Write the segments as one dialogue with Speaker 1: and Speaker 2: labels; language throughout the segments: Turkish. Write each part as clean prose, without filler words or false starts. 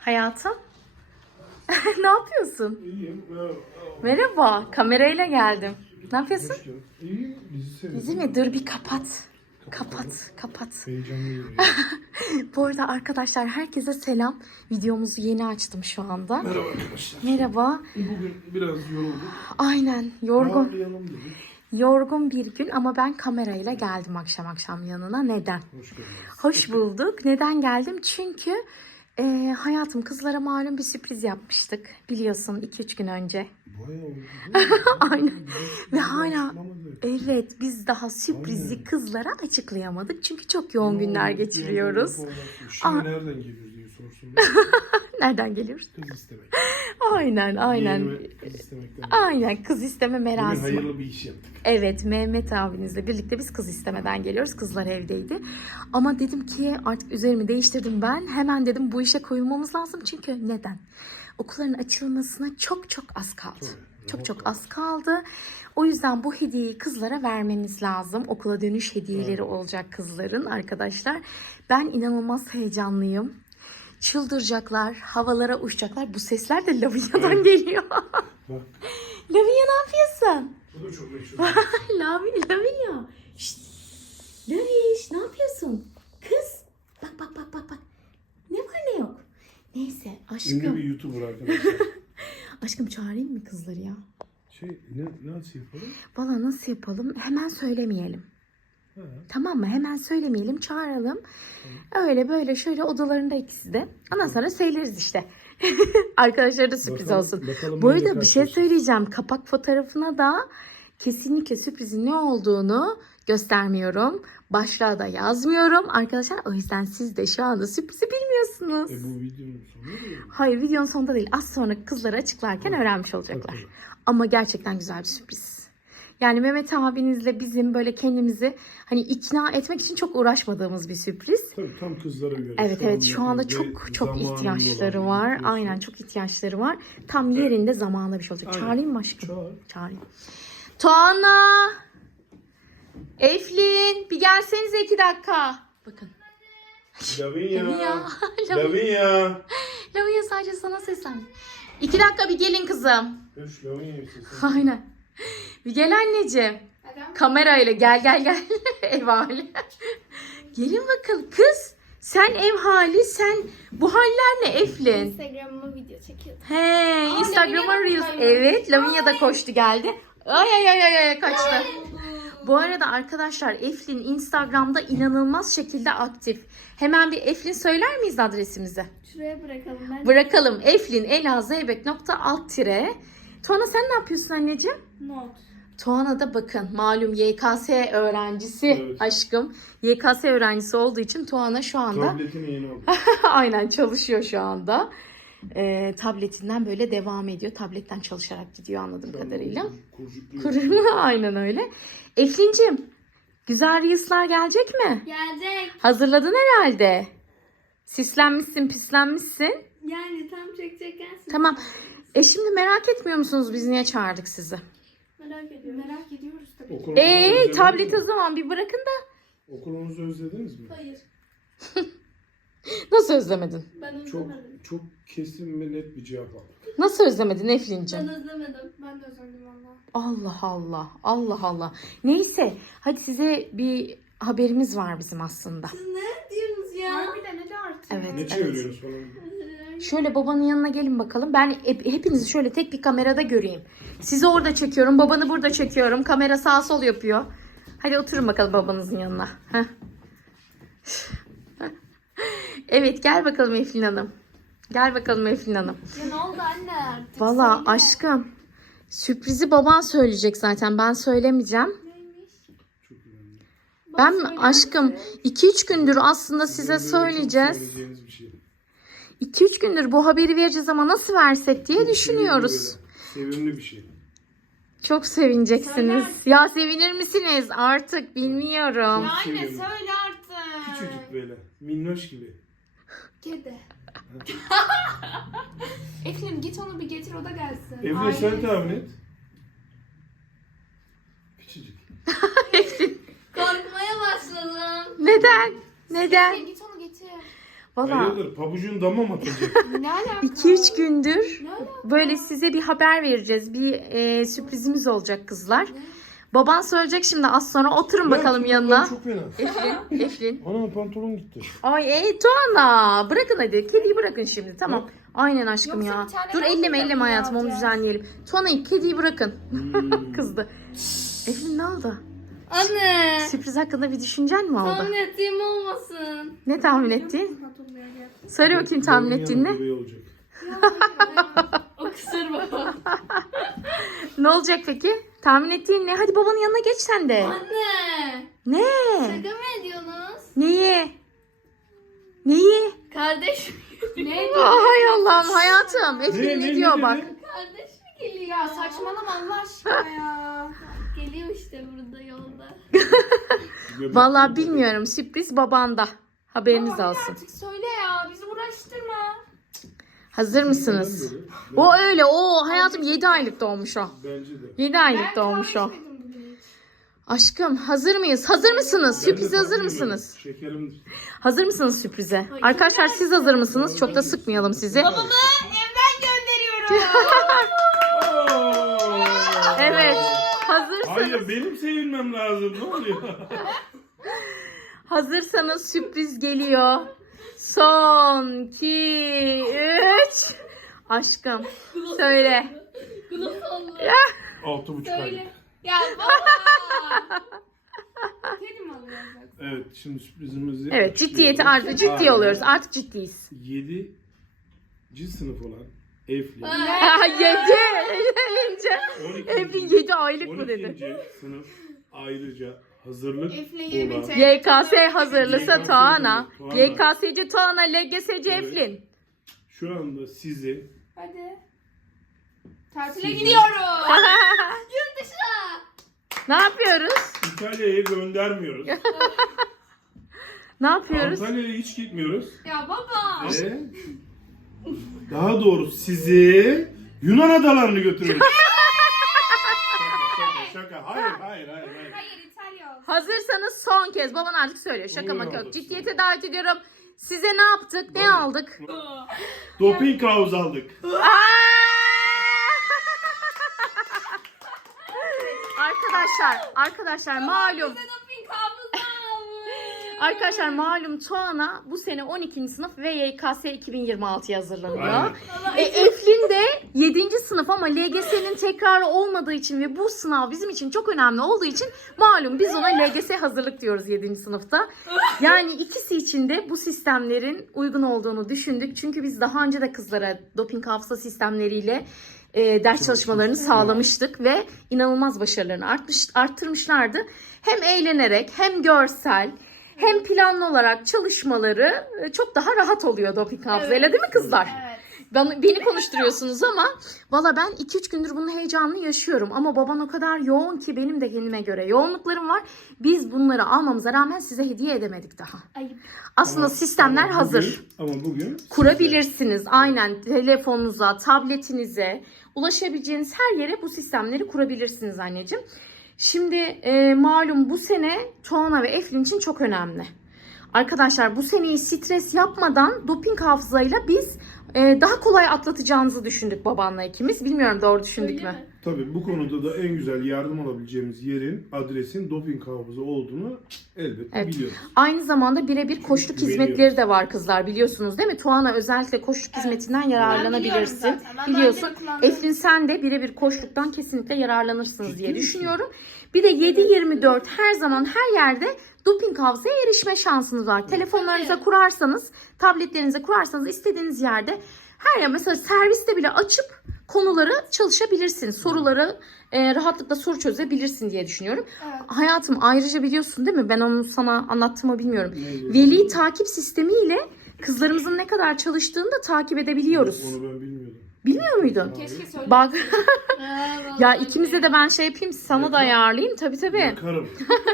Speaker 1: Hayatım. Ne yapıyorsun?
Speaker 2: İyiyim.
Speaker 1: Merhaba. Kamerayla geldim. Ne yapıyorsun?
Speaker 2: Hoş geldin. İyi. Dizi seyrediyorum.
Speaker 1: Dizi mi? Dur bir kapat. Kapat.
Speaker 2: Heyecanlıyım.
Speaker 1: Bu arada arkadaşlar herkese selam. Videomuzu yeni açtım şu anda.
Speaker 2: Merhaba arkadaşlar.
Speaker 1: Merhaba.
Speaker 2: Bugün biraz yorulduk.
Speaker 1: Aynen yorgun.
Speaker 2: Ağırlayalım dedik.
Speaker 1: Yorgun bir gün ama ben kamerayla geldim akşam yanına. Neden?
Speaker 2: Hoş geldiniz.
Speaker 1: Hoş bulduk. Neden geldim? Çünkü hayatım kızlara malum bir sürpriz yapmıştık. Biliyorsun 2-3 gün önce.
Speaker 2: Bayağı oldu.
Speaker 1: Aynen. Ve
Speaker 2: Biz
Speaker 1: hala
Speaker 2: açıklamadık.
Speaker 1: evet biz daha sürprizi
Speaker 2: Aynen.
Speaker 1: kızlara açıklayamadık. Çünkü çok yoğun günler geçiriyoruz.
Speaker 2: Şimdi nereden geliyoruz diye sorsun.
Speaker 1: Nereden geliyoruz?
Speaker 2: Kız istemek.
Speaker 1: Aynen.
Speaker 2: Yeğenime kız istemekten.
Speaker 1: Aynen kız isteme
Speaker 2: Bugün
Speaker 1: merasimi.
Speaker 2: hayırlı bir iş yaptık.
Speaker 1: Evet, Mehmet abinizle birlikte biz kız istemeden geliyoruz. Kızlar evdeydi. Ama dedim ki artık üzerimi değiştirdim ben. Hemen dedim bu işe koyulmamız lazım. Çünkü neden? Okulların açılmasına çok az kaldı. Çok az kaldı. O yüzden bu hediyeyi kızlara vermemiz lazım. Okula dönüş hediyeleri olacak kızların arkadaşlar. Ben inanılmaz heyecanlıyım. Çıldıracaklar, havalara uçacaklar. Bu sesler de Lavinia'dan geliyor.
Speaker 2: Bak.
Speaker 1: Lavinia ne yapıyorsun?
Speaker 2: Bu da çok meşhur.
Speaker 1: Lavinia. Şşt. Laviş ne yapıyorsun? Kız. Bak. Ne var ne yok. Neyse
Speaker 2: Ünlü bir
Speaker 1: aşkım.
Speaker 2: YouTuber arkadaşlar.
Speaker 1: Aşkım çağırayım mı kızları ya?
Speaker 2: Nasıl yapalım?
Speaker 1: Valla nasıl yapalım? Hemen söylemeyelim.
Speaker 2: Ha.
Speaker 1: Tamam mı? Hemen söylemeyelim. Çağıralım. Öyle böyle şöyle odalarında ikisi de. Ondan sonra söyleriz işte. Arkadaşlara da sürpriz olsun.
Speaker 2: Bakalım
Speaker 1: Bu
Speaker 2: neyle
Speaker 1: arada bir şey
Speaker 2: karşılaşacağız.
Speaker 1: söyleyeceğim. Kapak fotoğrafına da kesinlikle sürprizin ne olduğunu göstermiyorum. Başlığa da yazmıyorum arkadaşlar. O yüzden siz de şu anda sürprizi bilmiyorsunuz.
Speaker 2: Bu videonun sonu mu?
Speaker 1: Hayır, videonun sonunda değil. Az sonra kızlara açıklarken öğrenmiş olacaklar.
Speaker 2: Tabii.
Speaker 1: Ama gerçekten güzel bir sürpriz. Yani Mehmet abinizle bizim böyle kendimizi hani ikna etmek için çok uğraşmadığımız bir sürpriz.
Speaker 2: Tabii tam kızlara göre.
Speaker 1: Evet şu anda
Speaker 2: ve
Speaker 1: çok
Speaker 2: zamanında
Speaker 1: ihtiyaçları
Speaker 2: olan
Speaker 1: var.
Speaker 2: bir biliyorsun.
Speaker 1: Aynen çok ihtiyaçları var. Tam yerinde zamanında bir şey olacak.
Speaker 2: Aynen.
Speaker 1: Çağırayım mı aşkım?
Speaker 2: Çağır.
Speaker 1: Tuana! Eflin bir gelsenize 2 dakika. Bakın.
Speaker 2: Lavinia.
Speaker 1: Lavinia.
Speaker 2: Lavinia.
Speaker 1: Lavinia sadece sana seslen. 2 dakika bir gelin kızım.
Speaker 2: Üç Lavinia sesi.
Speaker 1: Aynen. Bir gel anneciğim. Kamerayla gel. Ev hali. Gelin bakalım kız. Sen ev hali, sen bu haller ne Eflin?
Speaker 3: Instagram'ıma video çekiyordum.
Speaker 1: He, Instagram'a
Speaker 3: Lavinia da
Speaker 1: Reels.
Speaker 3: kaymış.
Speaker 1: Evet, Lavinia da koştu geldi. Ay kaçtı. Bu arada arkadaşlar Eflin Instagram'da inanılmaz şekilde aktif. Hemen bir Eflin söyler miyiz adresimizi?
Speaker 3: Şuraya bırakalım ben.
Speaker 1: Bırakalım. Eflin elazeybek.alt-. Tuana sen ne yapıyorsun anneciğim?
Speaker 3: Not.
Speaker 1: Tuana da bakın malum YKS öğrencisi
Speaker 2: Evet.
Speaker 1: aşkım. YKS öğrencisi olduğu için Tuana şu anda
Speaker 2: Tabletine yeni oldu.
Speaker 1: aynen çalışıyor şu anda. Tabletinden böyle devam ediyor. Tabletten çalışarak gidiyor anladığım kadarıyla.
Speaker 2: Kurcukluyor.
Speaker 1: Aynen öyle. Eflincim güzel Reels'lar gelecek mi?
Speaker 3: Gelecek.
Speaker 1: Hazırladın herhalde. Sislenmişsin, pislenmişsin.
Speaker 3: Yani tam çekecekken siz.
Speaker 1: Tamam. Şimdi merak etmiyor musunuz biz niye çağırdık sizi?
Speaker 3: Merak ediyorum. Merak ediyoruz tabii.
Speaker 2: Okulunuzu özlediniz
Speaker 1: Tableti o
Speaker 2: mi?
Speaker 1: zaman bir bırakın da.
Speaker 2: Okulunuzu özlediniz mi?
Speaker 3: Hayır.
Speaker 1: Nasıl özlemedin?
Speaker 3: Ben
Speaker 2: Çok
Speaker 3: özlemedim.
Speaker 2: çok kesin ve net bir cevap aldım.
Speaker 1: Nasıl özlemedin Eflincim?
Speaker 3: Ben özlemedim. Ben de özledim valla.
Speaker 1: Allah. Neyse hadi size bir haberimiz var bizim aslında.
Speaker 3: Siz ne diyorsunuz ya? Harbiden ne de artık.
Speaker 1: Evet.
Speaker 2: Ne çeviriyorsunuz falan?
Speaker 1: Şöyle babanın yanına gelin bakalım. Ben hepinizi şöyle tek bir kamerada göreyim. Sizi orada çekiyorum. Babanı burada çekiyorum. Kamera sağ sol yapıyor. Hadi oturun bakalım babanızın yanına. Heh. Evet gel bakalım Eflin Hanım. Gel bakalım Eflin Hanım.
Speaker 3: Ya ne oldu anne artık?
Speaker 1: Valla
Speaker 3: Söyle.
Speaker 1: aşkım. Sürprizi baban söyleyecek zaten. Ben söylemeyeceğim.
Speaker 3: Neymiş?
Speaker 2: Çok önemli.
Speaker 1: Ben
Speaker 3: Bak, söyle
Speaker 1: aşkım
Speaker 3: bize.
Speaker 1: 2-3 gündür aslında size
Speaker 2: Sizin böyle çok
Speaker 1: söyleyeceğiz.
Speaker 2: seveceğiniz bir şey.
Speaker 1: 2-3 gündür bu haberi vereceğiz ama nasıl versek diye
Speaker 2: Çok
Speaker 1: düşünüyoruz.
Speaker 2: sevimli böyle, sevimli bir şey.
Speaker 1: Çok sevineceksiniz.
Speaker 3: Söyle.
Speaker 1: Ya sevinir misiniz? Artık bilmiyorum.
Speaker 3: Ya anne
Speaker 2: Seviyorum.
Speaker 3: söyle artık.
Speaker 2: Küçücük böyle. Minnoş gibi.
Speaker 3: Kedi. Eflin git onu bir getir o da gelsin.
Speaker 2: Evde sen tahmin et. Küçücük.
Speaker 3: Korkmaya başladım.
Speaker 1: Neden?
Speaker 3: Eflin git onu getir.
Speaker 1: Valla
Speaker 2: Hayırdır pabucun dama mı atacak?
Speaker 3: Ne alaka?
Speaker 1: 2-3 gündür
Speaker 3: Ne alaka?
Speaker 1: böyle size bir haber vereceğiz. Bir sürprizimiz olacak kızlar. Baban söyleyecek şimdi az sonra. Oturun bakalım
Speaker 2: Ya,
Speaker 1: yanına.
Speaker 2: Çok fena.
Speaker 1: Eflin.
Speaker 2: Ana pantolon gitti.
Speaker 1: Ay Tuana. Bırakın hadi. Kediyi bırakın şimdi. Tamam. Aynen aşkım
Speaker 3: Yoksa
Speaker 1: ya.
Speaker 3: bir tane
Speaker 1: Dur
Speaker 3: daha
Speaker 1: elleme
Speaker 3: mı
Speaker 1: hayatım onu
Speaker 3: alacağız?
Speaker 1: düzenleyelim. Tuana'yı kediyi bırakın.
Speaker 2: Hmm.
Speaker 1: Kızdı. Eflin ne oldu?
Speaker 3: Anne.
Speaker 1: Sürpriz hakkında bir düşüncen mi oldu?
Speaker 3: Tahmin ettiğim olmasın.
Speaker 1: Ne tahmin ettin?
Speaker 3: Hatırlıyor gel.
Speaker 1: Söyle bakayım tahmin
Speaker 2: Benim
Speaker 1: ettiğin ne?
Speaker 2: yanımda böyle olacak.
Speaker 3: O kısır baba.
Speaker 1: Ne olacak peki? Tahmin ettiğin ne? Hadi babanın yanına geç sen de.
Speaker 3: Anne.
Speaker 1: Ne?
Speaker 3: Şaka mı ediyorsunuz?
Speaker 1: Neyi? Neyi?
Speaker 3: Kardeş. Ne?
Speaker 1: Hay Allah'ım hayatım. Eflin ne diyor
Speaker 2: dedi?
Speaker 1: bak.
Speaker 3: Kardeş mi geliyor? Ya saçmalama Allah aşkına ya. Geliyor işte burada yolda.
Speaker 1: Vallahi bilmiyorum. Sürpriz babanda. Haberiniz
Speaker 3: Baba, hadi
Speaker 1: olsun.
Speaker 3: artık söyle ya. Bizi uğraştırma.
Speaker 1: Hazır mısınız? O öyle. O hayatım 7 aylık doğmuş o.
Speaker 2: Bence de.
Speaker 1: 7 aylık doğmuş o.
Speaker 3: kahve içmedim bugün hiç.
Speaker 1: Aşkım hazır mıyız? Hazır mısınız?
Speaker 2: Ben de
Speaker 1: Sürprize hazır
Speaker 2: fark
Speaker 1: mısınız?
Speaker 2: ediyorum. Şekerim.
Speaker 1: Hazır mısınız sürprize?
Speaker 3: Ay,
Speaker 1: Arkadaşlar siz hazır mısınız? Çok da sıkmayalım sizi.
Speaker 3: Babamı evden gönderiyorum.
Speaker 2: Oo!
Speaker 1: Evet. Hazırsanız,
Speaker 2: Hayır benim sevinmem lazım. Ne oluyor?
Speaker 1: hazırsanız sürpriz geliyor. Son 2 3. Aşkım söyle.
Speaker 3: Kulak oldu.
Speaker 2: 6,5 ay.
Speaker 3: Söyle. Ya baba. Kedi mi alıyorsun?
Speaker 2: Evet şimdi sürprizimizi
Speaker 1: Evet ciddiyeti artık ciddi oluyoruz. Artık ciddiyiz.
Speaker 2: 7. sınıf olan Eflin.
Speaker 1: 7. Evlin 7 aylık mı
Speaker 2: 12.
Speaker 1: dedi?
Speaker 2: sınıf ayrıca hazırlık
Speaker 3: Eflin
Speaker 2: olan
Speaker 3: 20 TL.
Speaker 1: YKS hazırlısı
Speaker 2: YKS
Speaker 1: Tuana.
Speaker 2: Tuana.
Speaker 1: YKS'ci Tuana, LGS'ci
Speaker 2: Evet.
Speaker 1: Eflin.
Speaker 2: şu anda sizi
Speaker 3: Hadi. Tatile
Speaker 2: Sizi-
Speaker 3: gidiyoruz. Yurt dışına.
Speaker 1: Ne yapıyoruz?
Speaker 2: İtalya'ya göndermiyoruz.
Speaker 1: Ne yapıyoruz?
Speaker 2: Antalya'ya hiç gitmiyoruz.
Speaker 3: Ya baba.
Speaker 2: Ve daha doğrusu sizi Yunan adalarını götürüyoruz. şaka. Hayır.
Speaker 3: Hayır İtalya olsun.
Speaker 1: Hazırsanız son kez baban artık söylüyor. Şaka
Speaker 2: Olur,
Speaker 1: maka yok.
Speaker 2: olur.
Speaker 1: Ciddiyete davet ediyorum. Size ne yaptık? Ne aldık?
Speaker 2: Doping havuz aldık.
Speaker 1: Arkadaşlar malum.
Speaker 3: Bize doping kablosu almış.
Speaker 1: Arkadaşlar malum Tuana bu sene 12. sınıf ve YKS 2026'ya hazırlanıyor.
Speaker 2: Aynen.
Speaker 1: Eflin de 7. sınıf ama LGS'nin tekrarı olmadığı için ve bu sınav bizim için çok önemli olduğu için malum biz ona LGS hazırlık diyoruz 7. sınıfta. Yani ikisi için de bu sistemlerin uygun olduğunu düşündük. Çünkü biz daha önce de kızlara doping hafıza sistemleriyle ders çalışmalarını sağlamıştık ve inanılmaz başarılarını arttırmışlardı. Hem eğlenerek hem görsel hem planlı olarak çalışmaları çok daha rahat oluyor doping hafızayla değil mi kızlar?
Speaker 3: Evet.
Speaker 1: Beni konuşturuyorsunuz ama valla ben 2-3 gündür bunun heyecanını yaşıyorum. Ama baban o kadar yoğun ki benim de kendime göre yoğunluklarım var. Biz bunları almamıza rağmen size hediye edemedik daha.
Speaker 3: Ayıp.
Speaker 1: Aslında sistemler hazır.
Speaker 2: Ama bugün
Speaker 1: Kurabilirsiniz. Aynen telefonunuza, tabletinize, ulaşabileceğiniz her yere bu sistemleri kurabilirsiniz anneciğim. Şimdi malum bu sene Tuana ve Eflin için çok önemli. Arkadaşlar bu seneyi stres yapmadan doping hafızayla biz daha kolay atlatacağınızı düşündük babanla ikimiz. Bilmiyorum doğru düşündük
Speaker 3: Öyle
Speaker 1: mü?
Speaker 3: mi?
Speaker 2: tabii bu konuda da en güzel yardım alabileceğimiz yerin, adresin doping hafızı olduğunu elbette
Speaker 1: Evet.
Speaker 2: biliyoruz.
Speaker 1: Aynı zamanda birebir koçluk
Speaker 2: Güveniyoruz.
Speaker 1: hizmetleri de var kızlar biliyorsunuz değil mi? Tuana özellikle koçluk hizmetinden yararlanabilirsin.
Speaker 3: Ben biliyorum zaten. Ben
Speaker 1: Biliyorsun.
Speaker 3: daha önce kullandım.
Speaker 1: Eflin sen de birebir koçluktan kesinlikle yararlanırsınız
Speaker 2: Ciddi
Speaker 1: diye
Speaker 2: misin?
Speaker 1: düşünüyorum. Bir de 7/24 her zaman her yerde doping hafızaya erişme şansınız var. Telefonlarınıza
Speaker 3: Tabii.
Speaker 1: kurarsanız, tabletlerinize kurarsanız istediğiniz yerde her yer mesela serviste bile açıp konuları çalışabilirsiniz. Soruları rahatlıkla soru çözebilirsin diye düşünüyorum.
Speaker 3: Evet.
Speaker 1: Hayatım ayrıca biliyorsun değil mi? Ben onu sana anlattığımı bilmiyorum.
Speaker 2: Neydi?
Speaker 1: Veli takip sistemiyle kızlarımızın ne kadar çalıştığını da takip edebiliyoruz.
Speaker 2: Onu ben bilmiyordum.
Speaker 1: Bilmiyor muydun?
Speaker 3: Keşke söyle.
Speaker 1: Bak
Speaker 3: vallahi
Speaker 1: ya ikimize de ben şey yapayım sana da ayarlayayım tabii.
Speaker 2: Yakarım.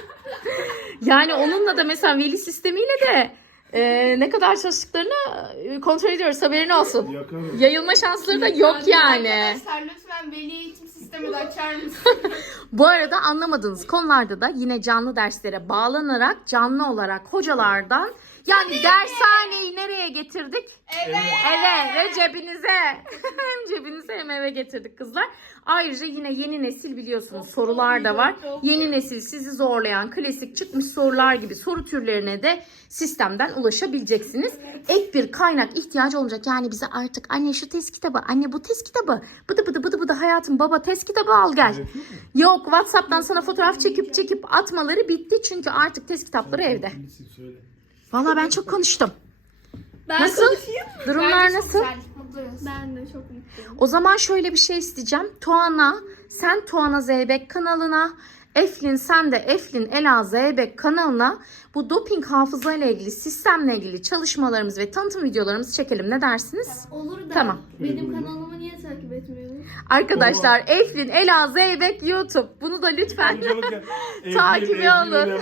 Speaker 1: Yani onunla da mesela veli sistemiyle de ne kadar çalıştıklarını kontrol ediyoruz haberin olsun.
Speaker 2: Yakarım.
Speaker 1: Yayılma şansları da yok yani.
Speaker 3: Arkadaşlar lütfen veli eğitim sistemi de açar mısın?
Speaker 1: Bu arada anlamadığınız konularda da yine canlı derslere bağlanarak canlı olarak hocalardan Yani dershaneyi nereye getirdik?
Speaker 3: Evet.
Speaker 1: Eve ve cebinize. Hem cebinize hem eve getirdik kızlar. Ayrıca yine yeni nesil biliyorsunuz sorular da var. Yeni nesil sizi zorlayan klasik çıkmış sorular gibi soru türlerine de sistemden ulaşabileceksiniz. Ek bir kaynak ihtiyacı olacak. Yani bize artık anne şu test kitabı, anne bu test kitabı, bıdı hayatım baba test kitabı al gel. Yok, WhatsApp'tan sana fotoğraf çekip atmaları bitti. Çünkü artık test kitapları evde. Vallahi ben çok konuştum.
Speaker 3: Ben
Speaker 1: Nasıl?
Speaker 3: konuşayım.
Speaker 1: Durumlar
Speaker 3: Bence çok
Speaker 1: nasıl?
Speaker 3: güzel, mutluyuz. Ben de çok mutluyum.
Speaker 1: O zaman şöyle bir şey isteyeceğim. Sen Tuana Zeybek kanalına, Eflin sen de Eflin Ela Zeybek kanalına bu doping hafıza ile ilgili, sistemle ilgili çalışmalarımız ve tanıtım videolarımızı çekelim. Ne dersiniz?
Speaker 3: Olur da
Speaker 1: Tamam.
Speaker 3: benim kanalımı niye takip etmiyorsunuz?
Speaker 1: Arkadaşlar Eflin Ela Zeybek YouTube. Bunu da lütfen takibi alın.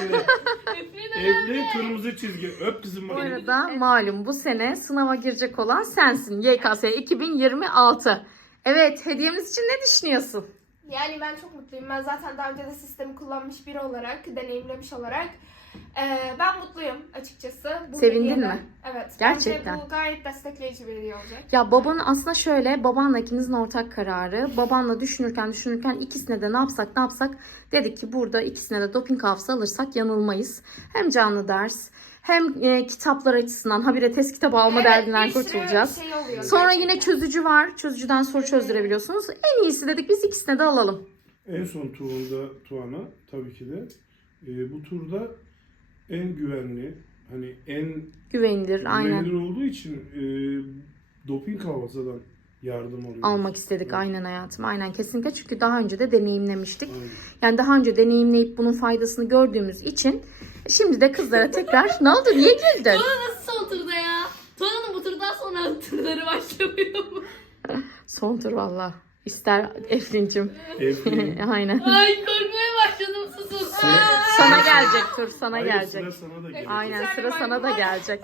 Speaker 2: Evli kırmızı çizgi. Öp kızım
Speaker 1: Bu
Speaker 2: bakayım.
Speaker 1: arada malum bu sene sınava girecek olan sensin. YKS 2026. Evet, hediyemiz için ne düşünüyorsun?
Speaker 4: Yani ben çok mutluyum. Ben zaten daha önce de sistemi kullanmış biri olarak, deneyimlemiş olarak. Ben mutluyum açıkçası. Bu
Speaker 1: Sevindin
Speaker 4: hediyeden.
Speaker 1: mi?
Speaker 4: Evet.
Speaker 1: Gerçekten.
Speaker 4: Bence bu gayet destekleyici bir hediye olacak.
Speaker 1: Ya babanın aslında şöyle, babanla ikinizin ortak kararı. Babanla düşünürken ikisine de ne yapsak dedik ki burada ikisine de doping hafıza alırsak yanılmayız. Hem canlı ders hem kitaplar açısından habire test kitabı alma derdinden
Speaker 4: bir sürü
Speaker 1: kurtulacağız.
Speaker 4: şey oluyor.
Speaker 1: Sonra
Speaker 4: Gerçekten.
Speaker 1: yine çözücü var. Çözücüden soru çözdürebiliyorsunuz. En iyisi dedik biz ikisine de alalım.
Speaker 2: En son turunda Tuana tabii ki de bu turda en güvenli, hani en
Speaker 1: Güvenilir, aynen.
Speaker 2: güvenilir olduğu için doping hafızadan yardım alıyoruz.
Speaker 1: Almak istedik aynen hayatım. Aynen kesinlikle çünkü daha önce de deneyimlemiştik.
Speaker 2: Aynen.
Speaker 1: Yani daha önce deneyimleyip bunun faydasını gördüğümüz için şimdi de kızlara tekrar ne oldu niye güldün?
Speaker 3: Tuana nasıl son turda ya? Tuana'nın bu turdan sonra turları başlamıyor mu?
Speaker 1: Son tur valla. İster Eflin'cim.
Speaker 2: Evli.
Speaker 1: Aynen.
Speaker 3: Ay korkmaya başladım susun.
Speaker 1: Sana gelecek tur sana
Speaker 2: Hayır,
Speaker 1: gelecek.
Speaker 2: sıra sana da gelecek.
Speaker 1: Aynen
Speaker 4: Bir
Speaker 1: sıra
Speaker 4: tane
Speaker 1: sana da
Speaker 4: maymun var.
Speaker 1: gelecek.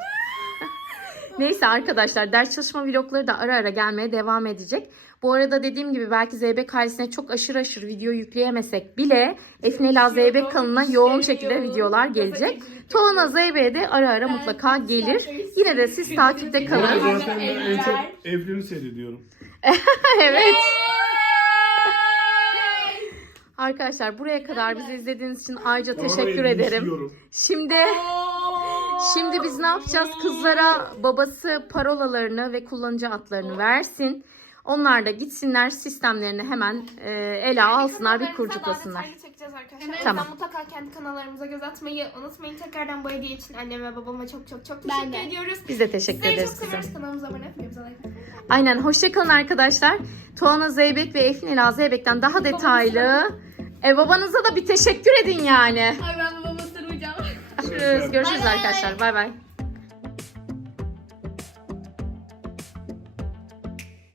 Speaker 1: Neyse arkadaşlar ders çalışma vlogları da ara ara gelmeye devam edecek. Bu arada dediğim gibi belki Zeybek ailesine çok aşırı video yükleyemesek bile Efnela Zeybek kanalına yoğun şekilde videolar gelecek. Tuana Zeybek'e de ara ara mutlaka gelir. Yine de siz takipte
Speaker 2: Bu arada
Speaker 1: kalın.
Speaker 2: zaten ben en çok Evli'ni seyrediyorum.
Speaker 1: Evet. Arkadaşlar buraya kadar bizi izlediğiniz için ayrıca
Speaker 2: Tuana
Speaker 1: teşekkür
Speaker 2: Evli'ni
Speaker 1: ederim.
Speaker 2: istiyorum.
Speaker 1: Şimdi biz ne yapacağız? Kızlara babası parolalarını ve kullanıcı adlarını versin. Onlar da gitsinler sistemlerini hemen ele alsınlar bir
Speaker 4: Kanallarımıza
Speaker 1: kurcuklasınlar.
Speaker 4: daha detaylı çekeceğiz arkadaşlar.
Speaker 3: Evet.
Speaker 4: O
Speaker 1: Tamam.
Speaker 4: yüzden mutlaka kendi kanallarımıza göz atmayı unutmayın. Tekrardan bu hediye için anneme ve babama çok
Speaker 3: Ben
Speaker 4: teşekkür
Speaker 3: de.
Speaker 4: ediyoruz.
Speaker 1: Biz de teşekkür
Speaker 4: Sizleri çok
Speaker 1: ederiz kızım.
Speaker 4: seviyoruz. Kanalımıza abone olmayı, bize like atmayı.
Speaker 1: Aynen hoşçakalın arkadaşlar. Tuana Zeybek ve Eflin Ela Zeybek'ten daha detaylı. Babanıza da bir teşekkür edin yani.
Speaker 3: Ay ben babamı ısırmayacağım.
Speaker 1: Görüşürüz
Speaker 3: Bay bay.
Speaker 1: arkadaşlar. Bay bay.